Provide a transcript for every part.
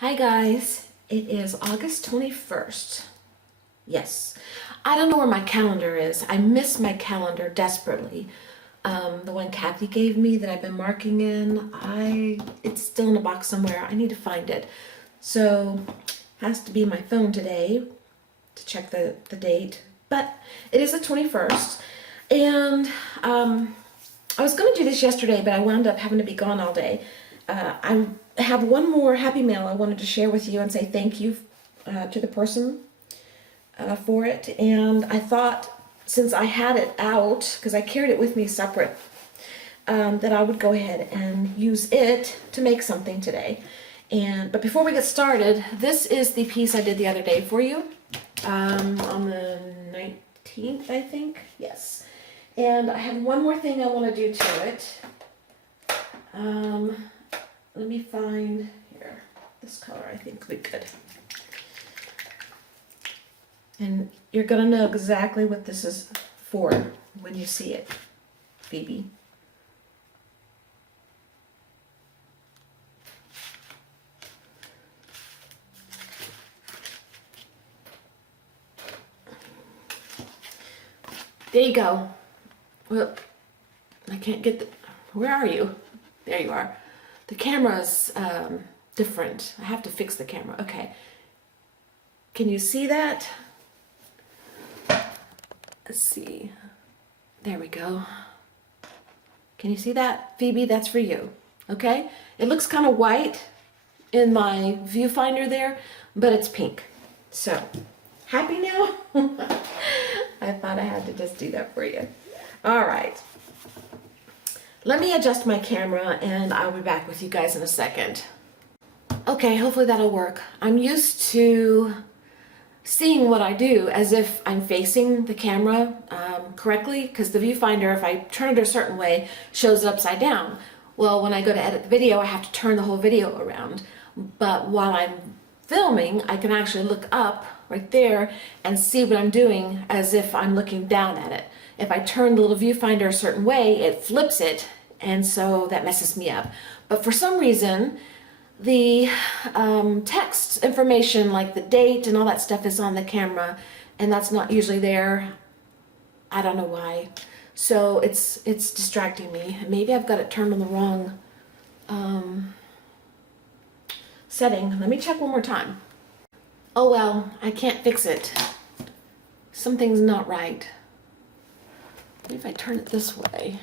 Hi guys, it is August 21st. Yes, I don't know where my calendar is. I miss my calendar desperately. The one Kathy gave me that I've been marking in, it's still in a box somewhere. I need to find it. So, has to be my phone today to check the date. But it is the 21st. And I was going to do this yesterday, but I wound up having to be gone all day. I have one more happy mail I wanted to share with you and say thank you to the person for it. And I thought, since I had it out, because I carried it with me separate, that I would go ahead and use it to make something today. But before we get started, this is the piece I did the other day for you on the 19th, I think. Yes. And I have one more thing I want to do to it. Let me find here. This color I think will be good. And you're gonna know exactly what this is for when you see it, Phoebe. There you go. Well, I can't get the, where are you? There you are. The camera's different. I have to fix the camera. Okay. Can you see that? Let's see. There we go. Can you see that? Phoebe, that's for you. Okay? It looks kind of white in my viewfinder there, but it's pink. So, happy now? I thought I had to just do that for you. All right. Let me adjust my camera and I'll be back with you guys in a second. Okay, hopefully that'll work. I'm used to seeing what I do as if I'm facing the camera correctly, because the viewfinder, if I turn it a certain way, shows it upside down. Well, when I go to edit the video, I have to turn the whole video around. But while I'm filming, I can actually look up right there and see what I'm doing as if I'm looking down at it. If I turn the little viewfinder a certain way, it flips it, and so that messes me up. But for some reason, the text information, like the date and all that stuff, is on the camera, and that's not usually there. I don't know why. So it's distracting me. Maybe I've got it turned on the wrong setting. Let me check one more time. Oh well, I can't fix it. Something's not right. Maybe if I turn it this way.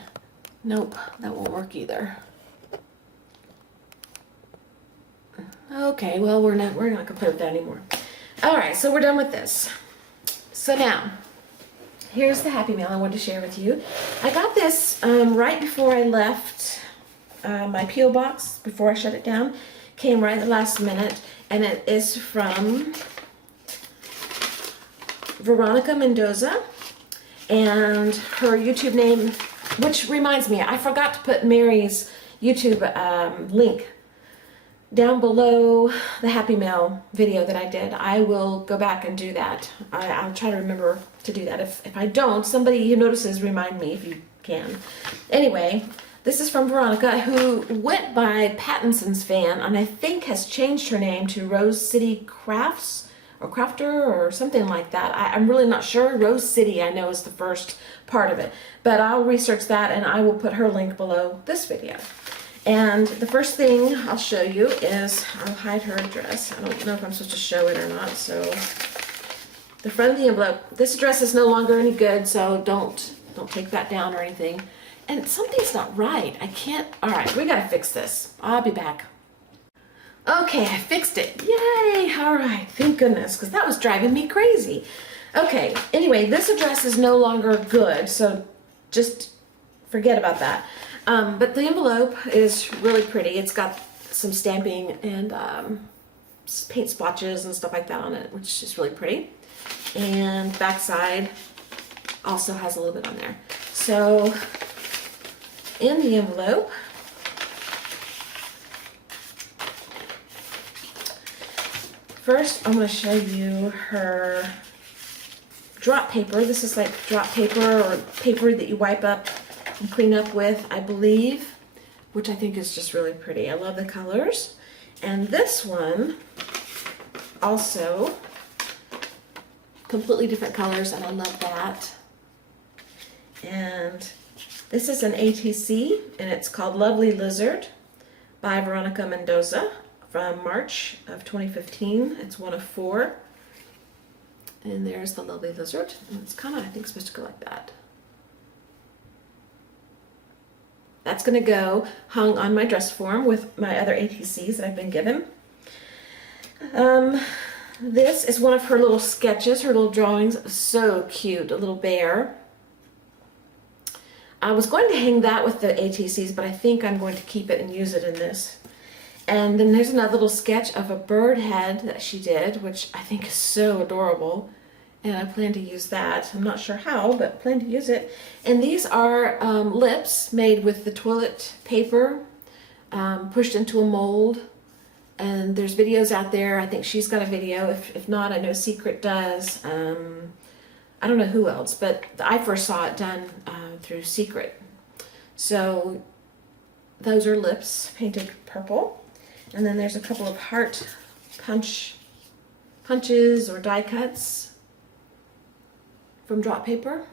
Nope, that won't work either. Okay, well, we're not gonna play with that anymore. All right, so we're done with this. So now, here's the happy mail I wanted to share with you. I got this right before I left my P.O. box, before I shut it down. Came right at the last minute, and it is from Veronica Mendoza, and her YouTube name, which reminds me, I forgot to put Mary's YouTube link down below the Happy Mail video that I did. I will go back and do that. I'll try to remember to do that. If I don't, somebody who notices, remind me if you can. Anyway, this is from Veronica, who went by Pattinson's Fan, and I think has changed her name to Rose City Crafts, or Crafter, or something like that. I'm really not sure. Rose City, I know, is the first part of it. But I'll research that, and I will put her link below this video. And the first thing I'll show you is, I'll hide her address. I don't know if I'm supposed to show it or not, so. The front of the envelope. This address is no longer any good, so don't take that down or anything. And something's not right. I can't, all right, we gotta fix this. I'll be back. Okay, I fixed it. Yay, all right, thank goodness, because that was driving me crazy. Okay, anyway, this address is no longer good, so just forget about that. But the envelope is really pretty. It's got some stamping and paint splotches and stuff like that on it, which is really pretty. And backside also has a little bit on there. So in the envelope, first I'm going to show you her drop paper. This is like drop paper, or paper that you wipe up and clean up with, I believe, which I think is just really pretty. I love the colors. And this one also completely different colors, and I love that. And this is an ATC, and it's called Lovely Lizard by Veronica Mendoza from March of 2015. It's one of 4. And there's the Lovely Lizard. And it's kind of, I think, supposed to go like that. That's going to go hung on my dress form with my other ATCs that I've been given. This is one of her little sketches, her little drawings. So cute, a little bear. I was going to hang that with the ATCs, but I think I'm going to keep it and use it in this. And then there's another little sketch of a bird head that she did, which I think is so adorable. And I plan to use that. I'm not sure how, but plan to use it. And these are lips made with the toilet paper pushed into a mold. And there's videos out there. I think she's got a video. If not, I know Secret does. I don't know who else, but I first saw it done through Secret. So those are lips painted purple. And then there's a couple of heart punches or die cuts from drop paper.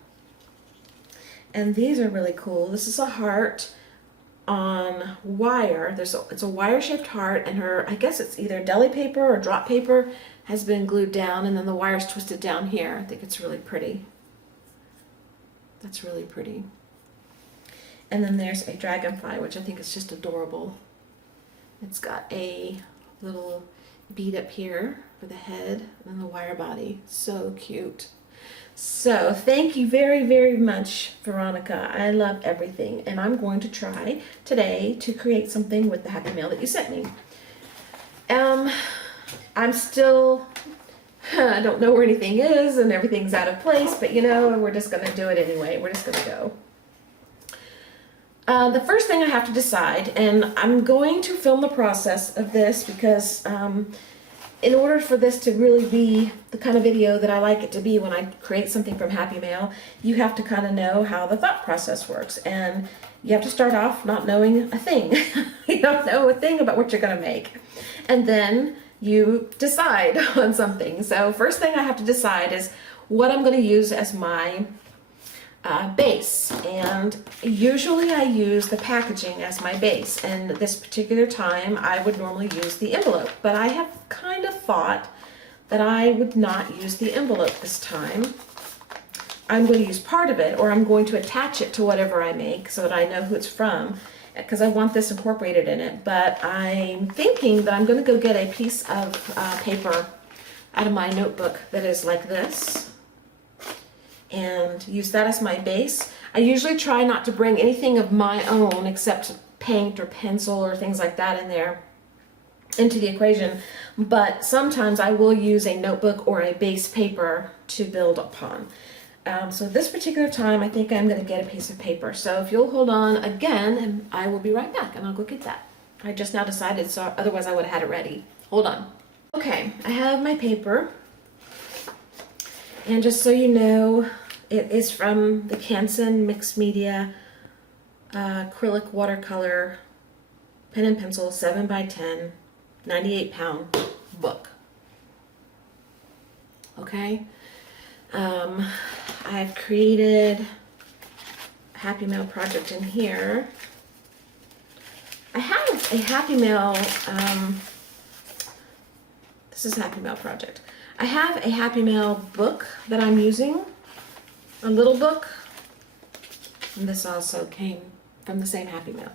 And these are really cool. This is a heart on wire. It's a wire-shaped heart, and I guess it's either deli paper or drop paper has been glued down, and then the wire's twisted down here. I think it's really pretty. That's really pretty. And then there's a dragonfly, which I think is just adorable. It's got a little bead up here for the head and the wire body. So cute. So thank you very, very much, Veronica. I love everything, and I'm going to try today to create something with the Happy Mail that you sent me. I'm still, I don't know where anything is, and everything's out of place, but you know, we're just going to do it anyway. We're just going to go. The first thing I have to decide, and I'm going to film the process of this because in order for this to really be the kind of video that I like it to be when I create something from Happy Mail, you have to kind of know how the thought process works. And you have to start off not knowing a thing. You don't know a thing about what you're going to make. And then you decide on something. So first thing I have to decide is what I'm going to use as my base, and usually I use the packaging as my base, and this particular time I would normally use the envelope, but I have kind of thought that I would not use the envelope this time. I'm going to use part of it, or I'm going to attach it to whatever I make so that I know who it's from, because I want this incorporated in it. But I'm thinking that I'm going to go get a piece of paper out of my notebook that is like this, and use that as my base. I usually try not to bring anything of my own except paint or pencil or things like that in there into the equation, but sometimes I will use a notebook or a base paper to build upon. So this particular time I think I'm going to get a piece of paper. So if you'll hold on again, and I will be right back and I'll go get that. I just now decided, so otherwise I would have had it ready. Hold on. Okay, I have my paper, and just so you know, it is from the Canson Mixed Media Acrylic Watercolor Pen and Pencil 7x10, 98-pound book. Okay, I've created a Happy Mail project in here. I have a Happy Mail, this is a Happy Mail project. I have a Happy Mail book that I'm using, a little book, and this also came from the same Happy Mail.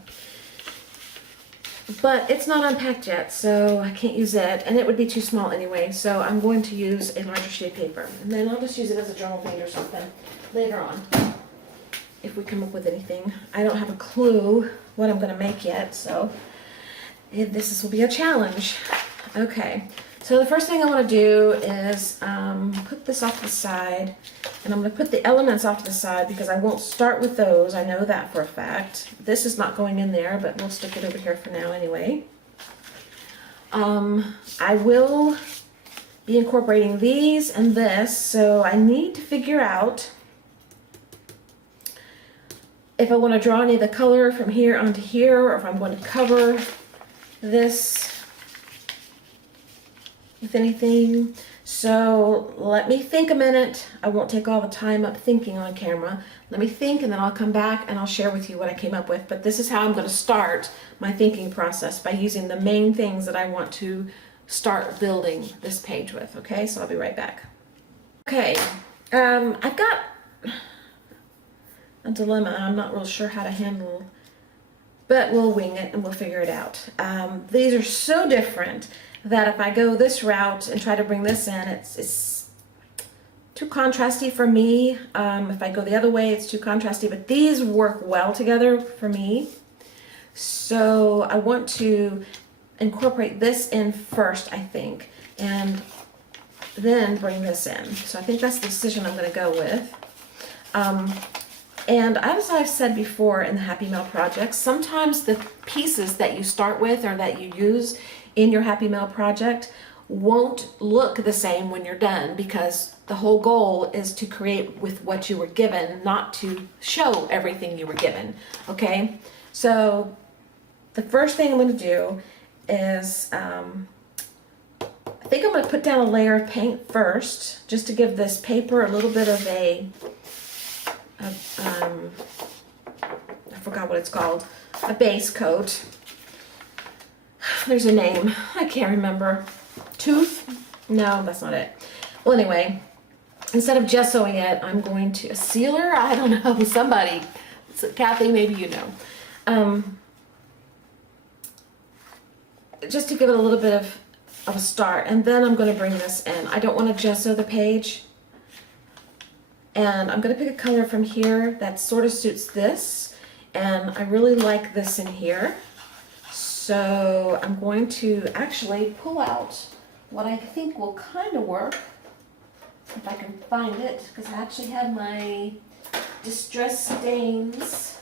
But it's not unpacked yet, so I can't use it, and it would be too small anyway, so I'm going to use a larger sheet of paper. And then I'll just use it as a journal page or something later on, if we come up with anything. I don't have a clue what I'm going to make yet, so this will be a challenge. Okay, so the first thing I want to do is put this off to the side, and I'm going to put the elements off to the side because I won't start with those. I know that for a fact. This is not going in there, but we'll stick it over here for now anyway. I will be incorporating these and this, so I need to figure out if I want to draw any of the color from here onto here, or if I'm going to cover this with anything. So let me think a minute. I won't take all the time up thinking on camera. Let me think, and then I'll come back and I'll share with you what I came up with. But this is how I'm going to start my thinking process, by using the main things that I want to start building this page with. Okay, so I'll be right back. Okay, I've got a dilemma I'm not real sure how to handle, but we'll wing it and we'll figure it out. These are so different that if I go this route and try to bring this in, it's too contrasty for me. If I go the other way, it's too contrasty, but these work well together for me. So I want to incorporate this in first, I think, and then bring this in. So I think that's the decision I'm going to go with. And as I've said before in the Happy Mail project, sometimes the pieces that you start with or that you use in your Happy Mail project won't look the same when you're done, because the whole goal is to create with what you were given, not to show everything you were given. Okay, so the first thing I'm going to do is I think I'm going to put down a layer of paint first, just to give this paper a little bit of I forgot what it's called, a base coat. There's a name, I can't remember. Tooth? No, that's not it. Well, anyway, instead of gessoing it, I'm going to, a sealer? I don't know, somebody. Kathy, maybe you know. Just to give it a little bit of a start, and then I'm going to bring this in. I don't want to gesso the page. And I'm going to pick a color from here that sort of suits this, and I really like this in here. So I'm going to actually pull out what I think will kind of work, if I can find it, because I actually have my distress stains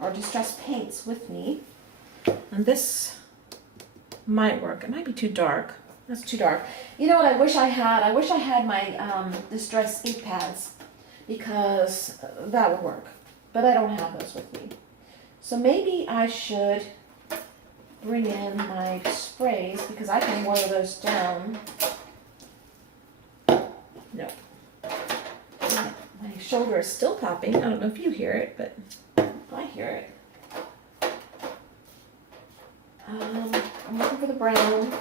or distress paints with me. And this might work. It might be too dark. That's too dark. You know what I wish I had? I wish I had my distress ink pads, because that would work. But I don't have those with me. So maybe I should bring in my sprays, because I can water those down. No. My shoulder is still popping. I don't know if you hear it, but I hear it. I'm looking for the brown.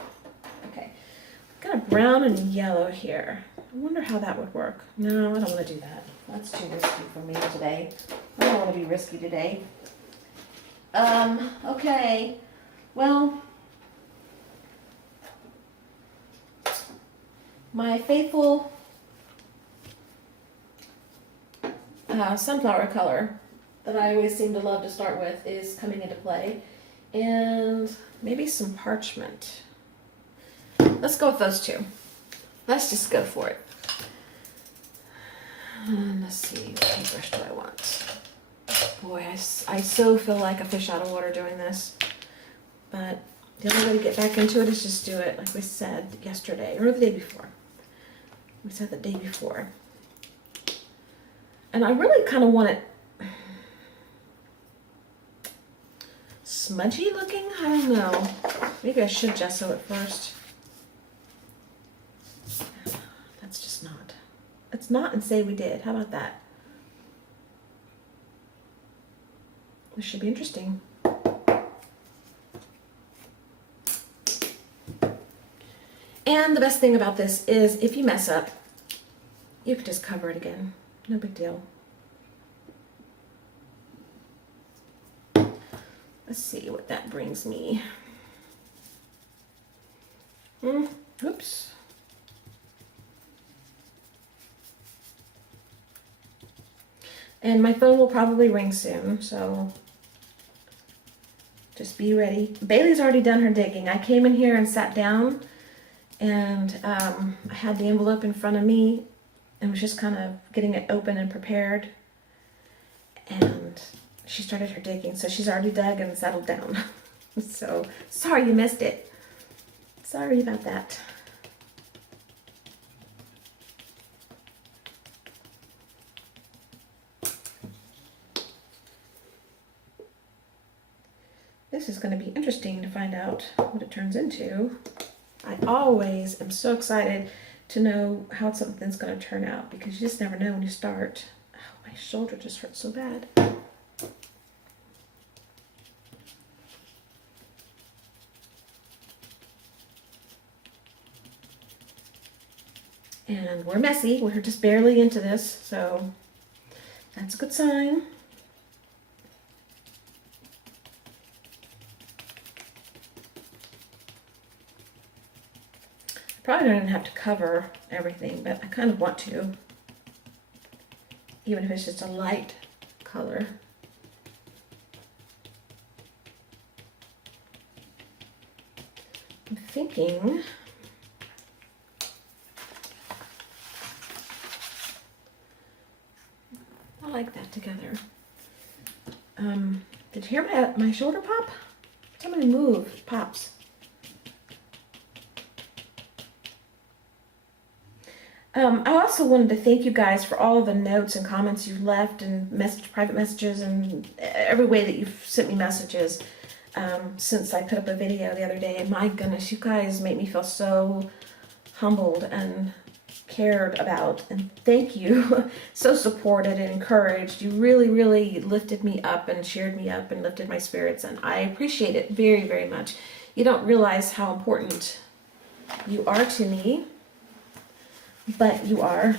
Okay. I've got a brown and yellow here. I wonder how that would work. No, I don't want to do that. That's too risky for me today. I don't want to be risky today. Okay. Well, my faithful sunflower color that I always seem to love to start with is coming into play. And maybe some parchment. Let's go with those two. Let's just go for it. Let's see, what paintbrush do I want? Boy, I so feel like a fish out of water doing this. But the only way to get back into it is just do it like we said yesterday, or the day before. We said the day before. And I really kind of want it smudgy looking? I don't know. Maybe I should gesso it first. That's just not. Let's not and say we did. How about that? This should be interesting. And the best thing about this is if you mess up, you can just cover it again. No big deal. Let's see what that brings me. Oops. And my phone will probably ring soon, so just be ready. Bailey's already done her digging. I came in here and sat down, and I had the envelope in front of me and was just kind of getting it open and prepared. And she started her digging, so she's already dug and settled down. So, sorry you missed it. Sorry about that. This is going to be interesting to find out what it turns into. I always am so excited to know how something's going to turn out because you just never know when you start. Oh, my shoulder just hurts so bad. And we're messy. We're just barely into this, so that's a good sign. Probably don't even have to cover everything, but I kind of want to, even if it's just a light color. I'm thinking I like that together. Did you hear my shoulder pop? Every time I move, it pops. I also wanted to thank you guys for all of the notes and comments you've left and private messages and every way that you've sent me messages since I put up a video the other day. My goodness, you guys make me feel so humbled and cared about, and thank you. So supported and encouraged. You really, really lifted me up and cheered me up and lifted my spirits, and I appreciate it very, very much. You don't realize how important you are to me, but you are.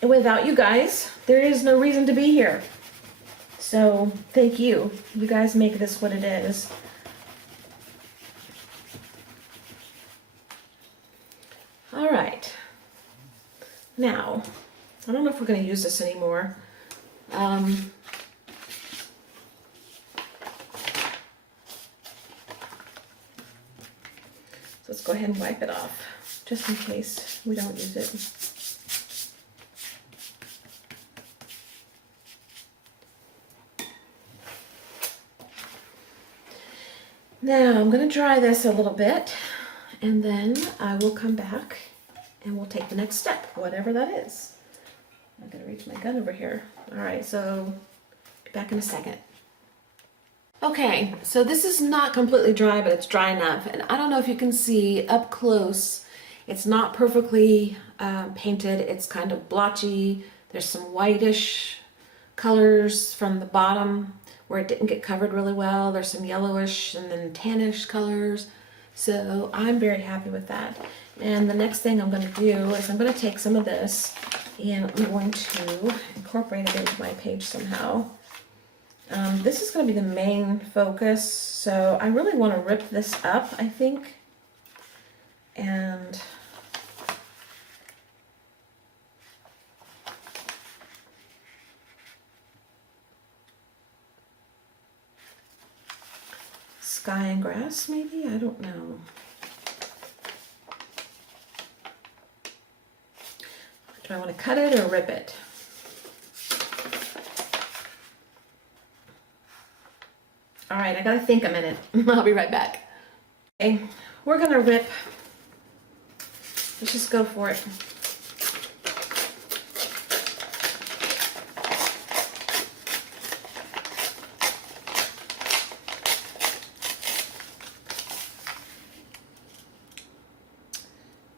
And without you guys, there is no reason to be here. So thank you. You guys make this what it is. All right. Now, I don't know if we're going to use this anymore. So let's go ahead and wipe it off, just in case we don't use it. Now I'm going to dry this a little bit, and then I will come back and we'll take the next step, whatever that is. I'm going to reach my gun over here. All right, so be back in a second. Okay, so this is not completely dry, but it's dry enough. And I don't know if you can see up close, it's not perfectly painted. It's kind of blotchy. There's some whitish colors from the bottom where it didn't get covered really well. There's some yellowish and then tannish colors. So I'm very happy with that. And the next thing I'm going to do is I'm going to take some of this and I'm going to incorporate it into my page somehow. This is going to be the main focus, so I really want to rip this up, I think, and sky and grass, maybe? I don't know. Do I want to cut it or rip it? All right, I gotta think a minute. I'll be right back. Okay, we're gonna rip. Let's just go for it.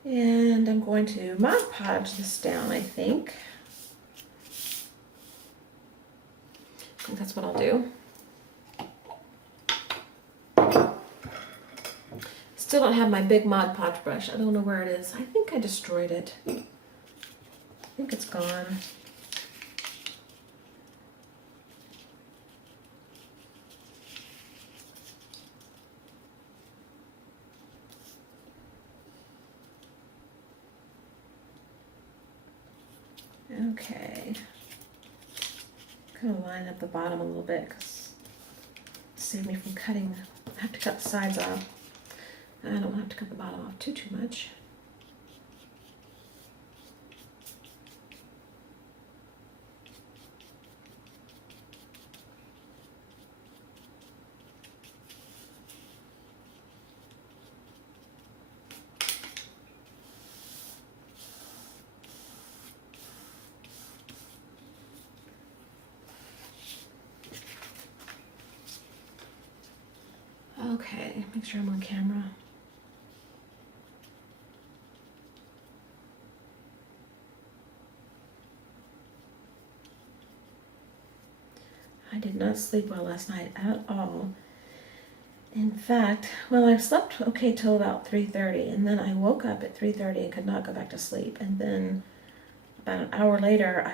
And I'm going to Mod Podge this down, I think. That's what I'll do. Still don't have my big Mod Podge brush. I don't know where it is. I think I destroyed it. I think it's gone. Okay. Kind of line up the bottom a little bit because save me from cutting. I have to cut the sides off. I don't have to cut the bottom off too much. Okay, make sure I'm on camera. I did not sleep well last night at all. In fact, well, I slept okay till about 3:30, and then I woke up at 3:30 and could not go back to sleep. And then about an hour later,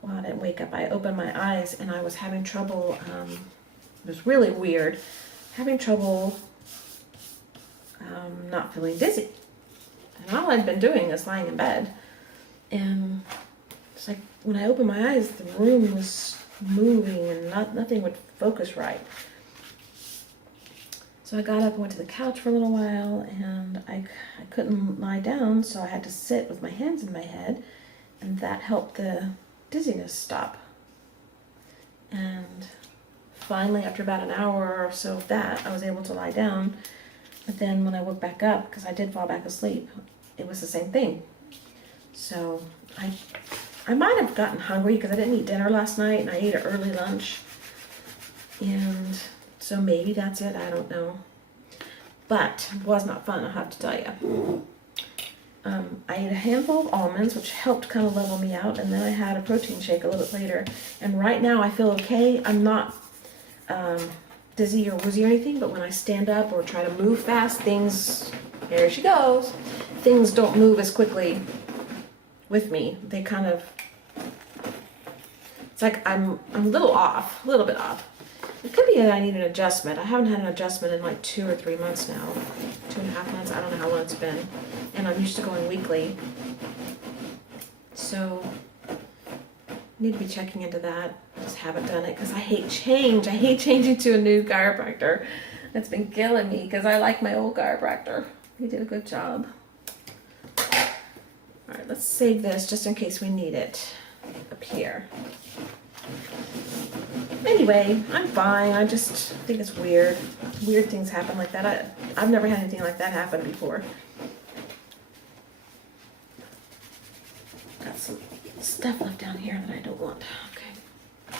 well, I didn't wake up. I opened my eyes and I was having trouble. It was really weird, having trouble not feeling dizzy. And all I'd been doing is lying in bed. And it's like when I opened my eyes, the room was moving and nothing would focus right. So I got up and went to the couch for a little while, and I couldn't lie down, so I had to sit with my hands in my head, and that helped the dizziness stop. And finally, after about an hour or so of that, I was able to lie down. But then when I woke back up, because I did fall back asleep, it was the same thing. So I might have gotten hungry because I didn't eat dinner last night, and I ate an early lunch. And so maybe that's it, I don't know. But it was not fun, I have to tell you. I ate a handful of almonds, which helped kind of level me out, and then I had a protein shake a little bit later. And right now I feel okay. I'm not dizzy or woozy or anything, but when I stand up or try to move fast, here she goes, things don't move as quickly with me. They kind of, it's like I'm a little bit off. It could be that I need an adjustment. I haven't had an adjustment in like 2 or 3 months now. 2.5 months, I don't know how long it's been. And I'm used to going weekly. So, I need to be checking into that. I just haven't done it because I hate change. I hate changing to a new chiropractor. That's been killing me because I like my old chiropractor. He did a good job. Alright, let's save this just in case we need it up here. Anyway, I'm fine. I just think it's weird. Weird things happen like that. I've never had anything like that happen before. Got some stuff left down here that I don't want. Okay.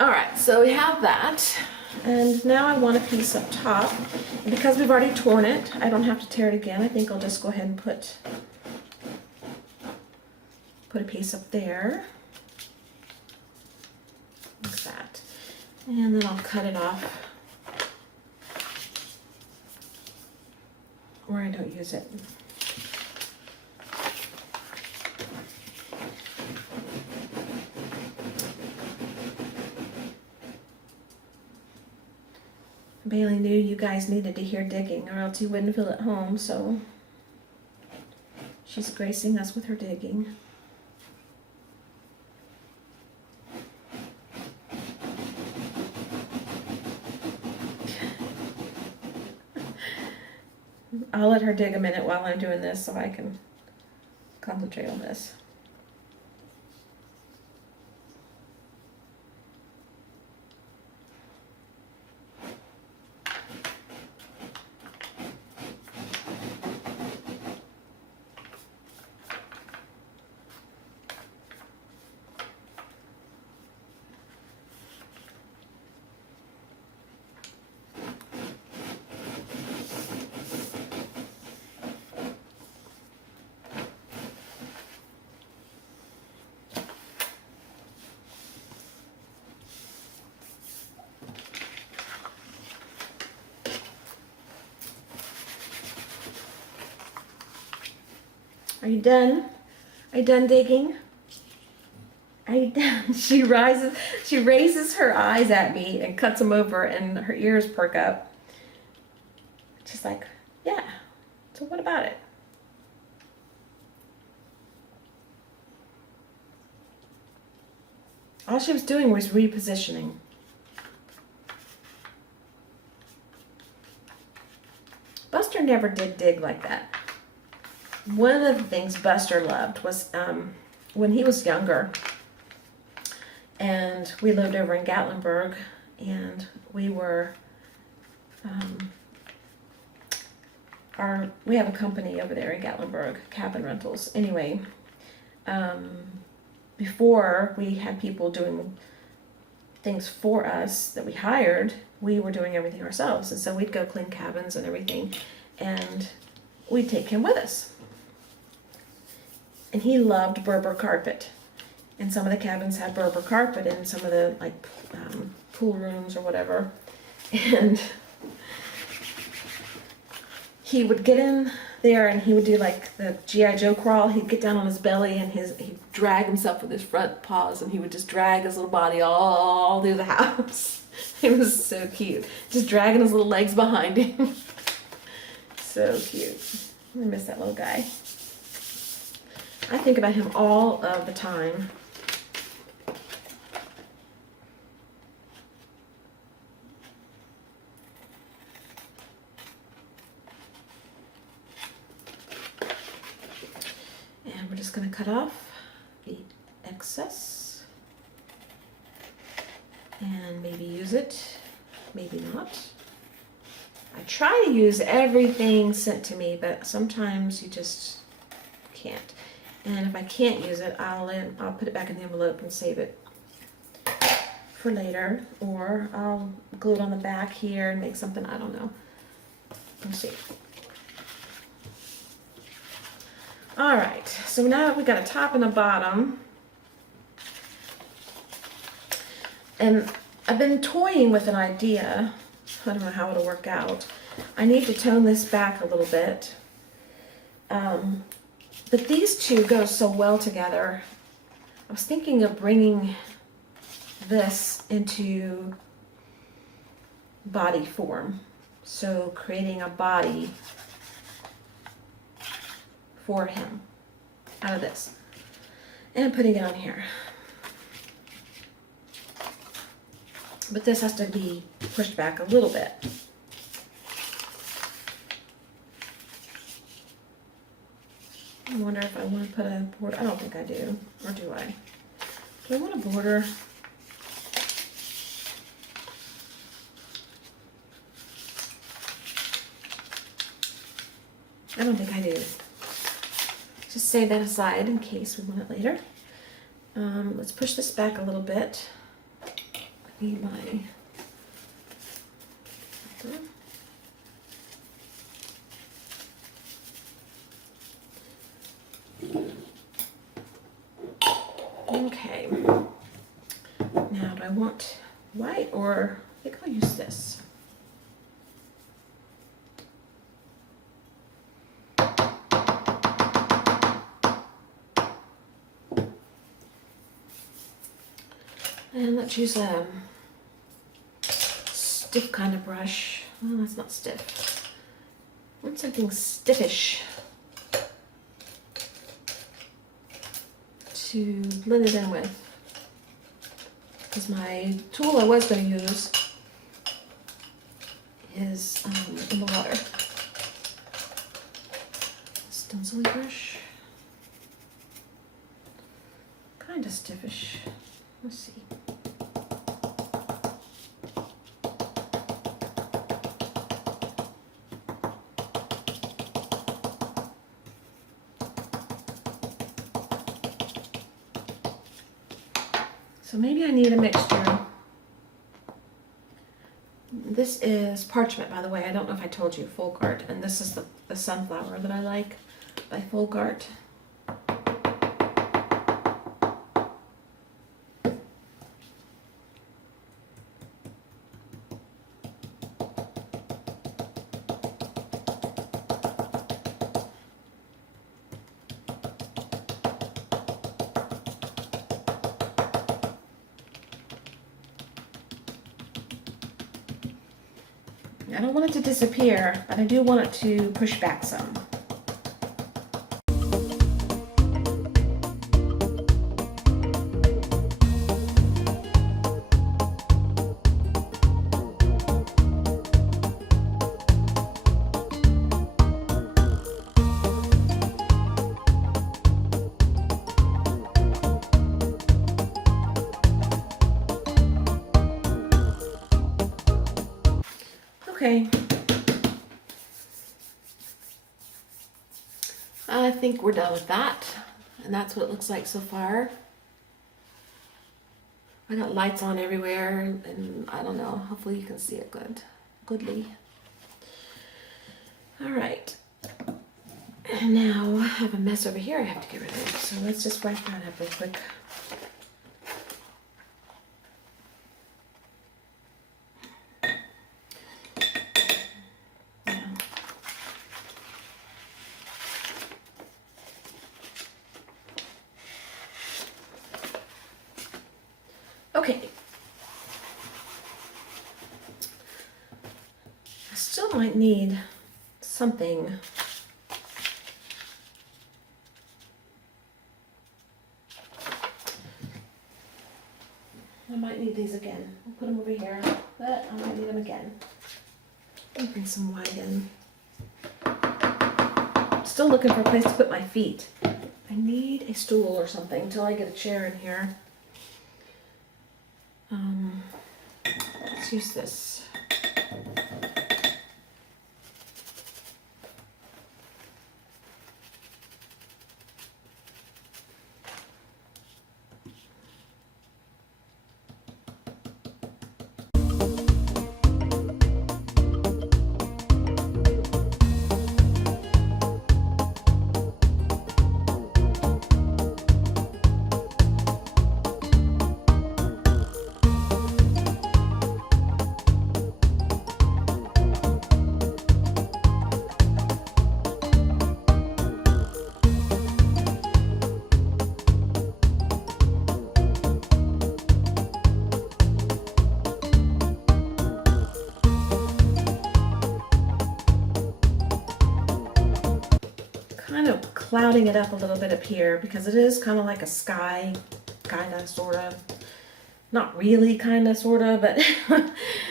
Alright, so we have that. And now I want a piece up top. And because we've already torn it, I don't have to tear it again. I think I'll just go ahead and put a piece up there. Like that. And then I'll cut it off where I don't use it. Bailey knew you guys needed to hear digging or else you wouldn't feel at home, so she's gracing us with her digging. I'll let her dig a minute while I'm doing this so I can concentrate on this. Are you done? Are you done digging? Are you done? She raises her eyes at me and cuts them over and her ears perk up. She's like, yeah, so what about it? All she was doing was repositioning. Buster never did dig like that. One of the things Buster loved was when he was younger, and we lived over in Gatlinburg, and we were, we have a company over there in Gatlinburg, cabin rentals. Anyway, before we had people doing things for us that we hired, we were doing everything ourselves. And so we'd go clean cabins and everything, and we'd take him with us. And he loved Berber carpet. And some of the cabins had Berber carpet in some of the like pool rooms or whatever. And he would get in there and he would do like the G.I. Joe crawl. He'd get down on his belly and he'd drag himself with his front paws, and he would just drag his little body all through the house. It was so cute. Just dragging his little legs behind him. So cute. I miss that little guy. I think about him all of the time. And we're just going to cut off the excess and maybe use it, maybe not. I try to use everything sent to me, but sometimes you just can't. And if I can't use it, I'll put it back in the envelope and save it for later, or I'll glue it on the back here and make something, I don't know. We'll see. All right, so now we got a top and a bottom. And I've been toying with an idea. I don't know how it'll work out. I need to tone this back a little bit. But these two go so well together. I was thinking of bringing this into body form. So creating a body for him out of this. And putting it on here. But this has to be pushed back a little bit. I wonder if I want to put a border. I don't think I do. Or do I? Do I want a border? I don't think I do. Just save that aside in case we want it later. Let's push this back a little bit. I need my marker. Okay. Now, do I want white, or I think I'll use this. And let's use a stiff kind of brush. Well, that's not stiff. I want something stiffish to blend it in with. Because my tool I was going to use is in the water. Stencil brush. Kind of stiffish. Let's see. So maybe I need a mixture. This is parchment, by the way. I don't know if I told you, Folkart. And this is the sunflower that I like by Folkart. I don't want it to disappear, but I do want it to push back some. Okay. I think we're done with that. And that's what it looks like so far. I got lights on everywhere, and I don't know. Hopefully you can see it goodly. All right. And now I have a mess over here I have to get rid of. So let's just wipe that up real quick. Okay. I still might need something. I might need these again. I'll put them over here, but I might need them again. Let me bring some white in. Still looking for a place to put my feet. I need a stool or something until I get a chair in here. Let's use this. Kind of clouding it up a little bit up here because it is kind of like a sky, kind of, sort of. Not really, kind of, sort of, but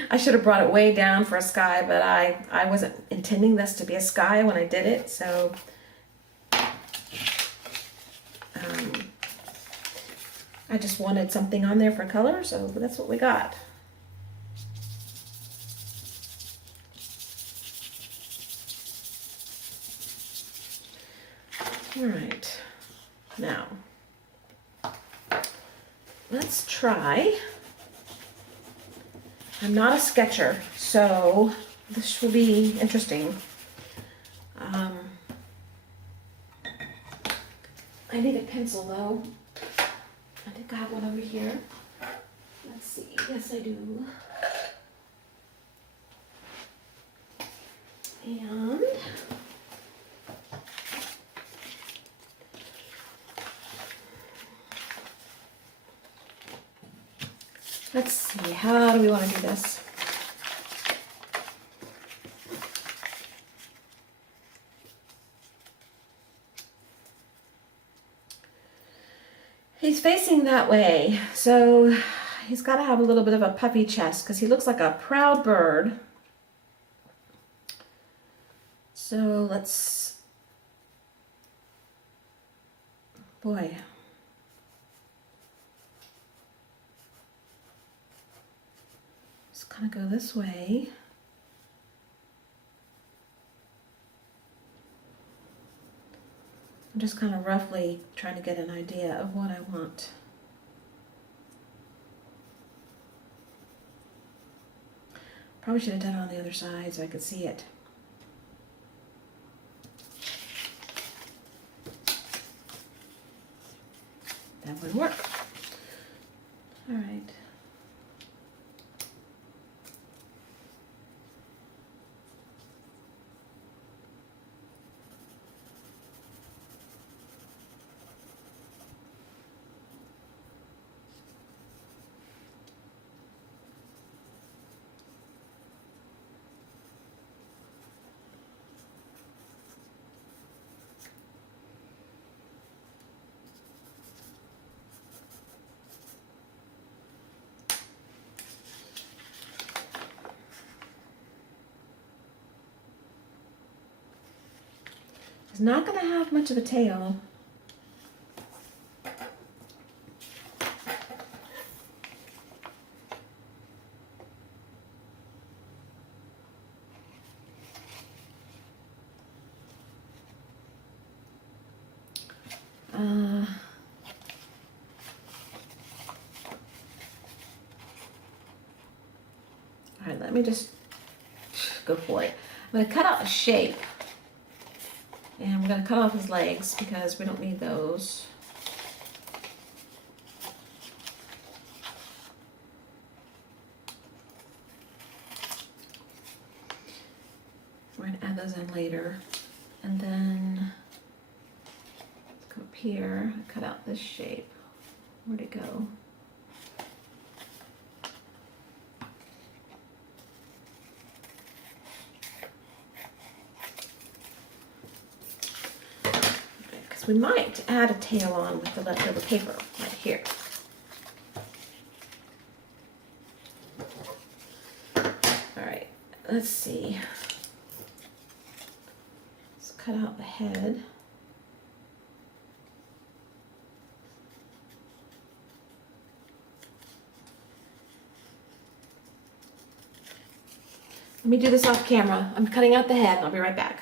I should have brought it way down for a sky, but I wasn't intending this to be a sky when I did it, so I just wanted something on there for color, so that's what we got. All right, now let's try. I'm not a sketcher, so this will be interesting. I need a pencil though. I think I have one over here. Let's see. Yes, I do. And let's see, how do we want to do this? He's facing that way, so he's got to have a little bit of a puffy chest because he looks like a proud bird. So let's, boy. Just kind of go this way. I'm just kind of roughly trying to get an idea of what I want. Probably should have done it on the other side so I could see it. That would work. All right. He's not going to have much of a tail. me just go for it. I'm gonna cut out a shape. And we're gonna cut off his legs because we don't need those. We're gonna add those in later. And then let's come up here, cut out this shape. Where'd it go? Because we might add a tail on with the leftover paper right here. All right, let's see. Cut out the head. Let me do this off camera. I'm cutting out the head and I'll be right back.